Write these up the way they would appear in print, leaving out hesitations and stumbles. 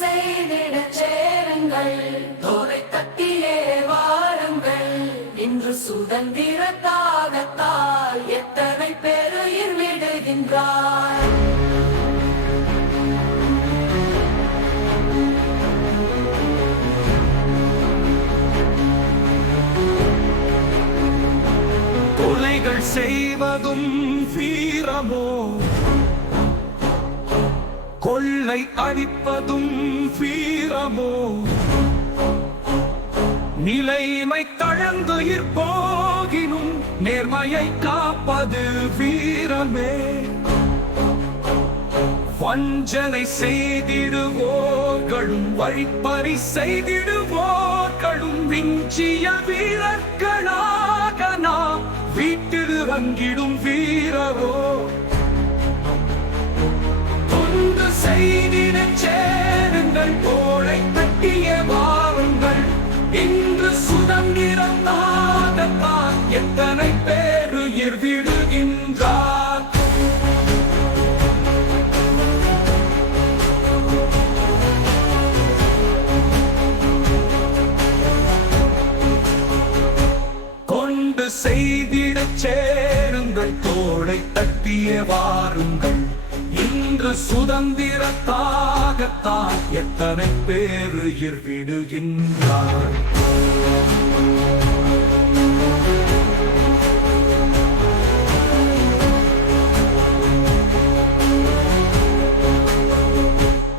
செய்திடச் சேருங்கள், தோலை தட்டியே வாருங்கள். இன்று சுதந்திர தாகத்தால் எத்தனை பேர் உயிர் விடுகின்றார். கொலைகள் செய்வதும் வீரமோ, கொள்ளை அடிப்பதும் வீரமோ, நிலைமை தழந்துயிர் போகினும் நேர்மையை காப்பது வீரமே. வஞ்சனை செய்திடுவோர்களும் வழிப்பறி செய்திடுவோர்களும் விஞ்சிய வீரர்களாக நாம் வீட்டில் இறங்கிடும் வீரரோ. தொண்டு செய்திடச் சேருங்கள், தோளை தட்டிய வாருங்கள். இன்று சுதந்திரம் நாடத்தான் எத்தனை பேர் உயிர் விடுகின்றார். கொண்டு செய்திடச் சேருங்கள், தோளை தட்டிய வாருங்கள். இன்று சுதந்திரத்தாகத்தான் எத்தனை பேர் உயிர் விடுகின்றார்.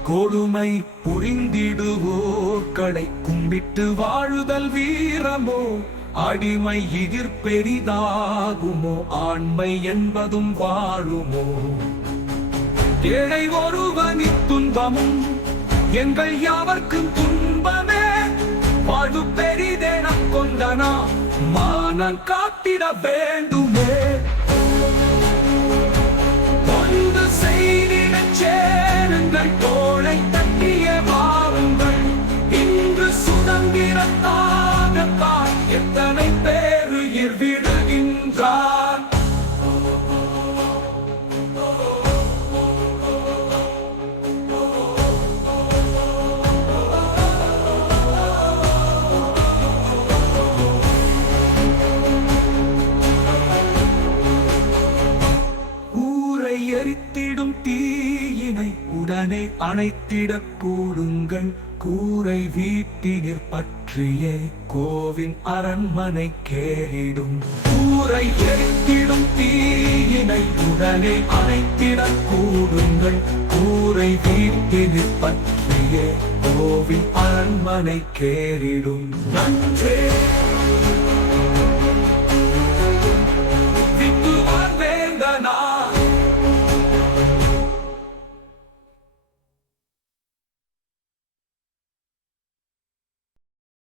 கொடுமை புரிந்திடுவோர்களை கும்பிட்டு வாழுதல் வீரமோ, அடிமை எதிர் பெரிதாகுமோ, ஆண்மை என்பதும் வாழுமோ. ஏழை ஒருவனி துன்பமும் எங்கள் யாவர்க்கும் துன்பமே, வாழ்வு பெரிதென கொண்டனா மானம் காத்திட வேண்டுமே. கொண்டு செய்திடச் சேருங்கள், தோளை தட்டிய வாருங்கள். இன்று சுதந்திரத்தாகத்தான் எத்தனை பேர் உயிர் விடுகின்றார். எரித்திடும் தீயினை உடனே அணைத்திடக் கூடுங்கள். கூரை வீட்டினிற் பற்றியே கோவின் அரண்மனை கேறிடும். கூரை எரித்திடும் தீயினை உடனே அணைத்திடக் கூடுங்கள். கூரை வீட்டினிற் பற்றியே கோவின் அரண்மனை கேறிடும். நன்றே.